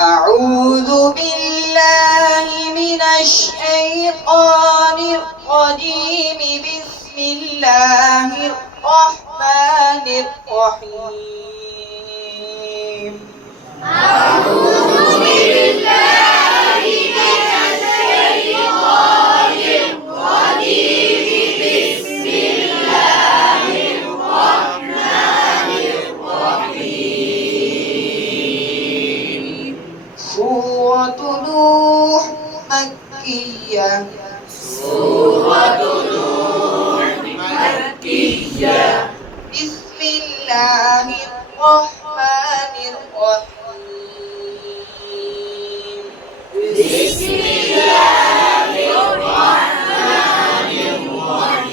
أعوذ بالله من الشيطان الرجيم. بسم الله الرحمن الرحيم. أعوذ بالله من الشيطان الرجيم. بسم الله الرحمن الرحيم. سورة نوح مكية. سورة نوح مكية. بسم الله الرحمن الرحيم. بسم الله الرحمن الرحيم.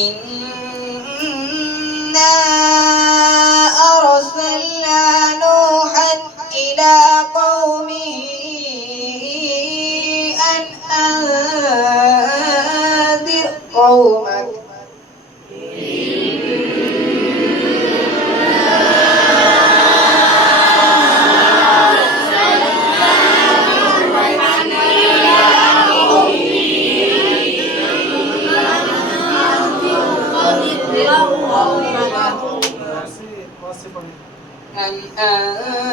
إنا أرسلنا نوحا إلى قومه أن أنذر قومك. أن أنذر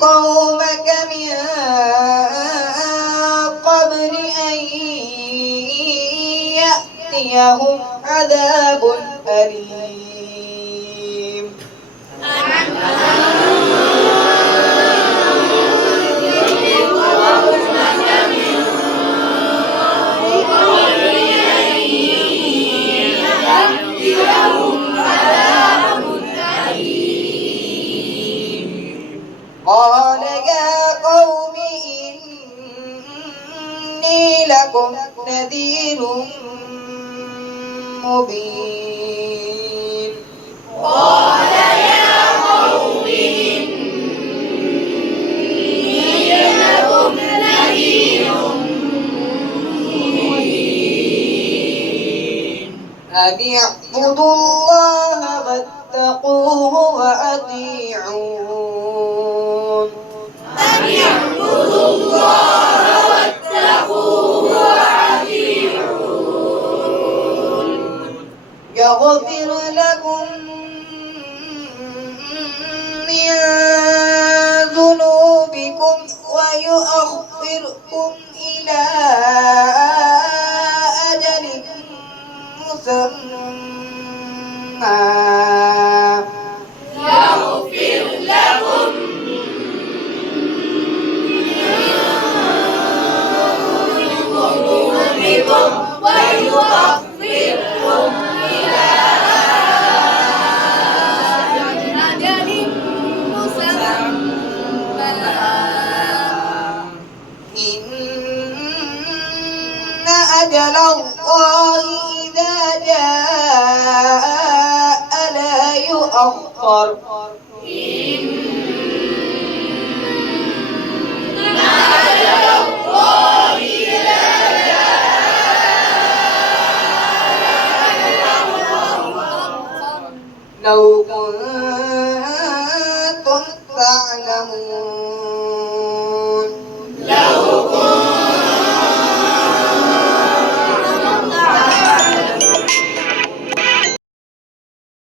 قومك من قبل أن يأتيهم عذاب أليم. قال يا قوم إني لكم نذير مبين. قال يا قوم إني لكم نذير مبين. أن اعبدوا الله واتقوه وأطيعون. أن اعبدوا الله واتقوه وأطيعون. يغفر لكم من ذنوبكم ويؤخركم إلى أجل مسمى. يغفر لكم ذنوبكم ويؤخركم إلى أجل مسمى. إن أجل الله إذا جاء لا يؤخر. إن أجل الله إذا لو كنتم تعلمون.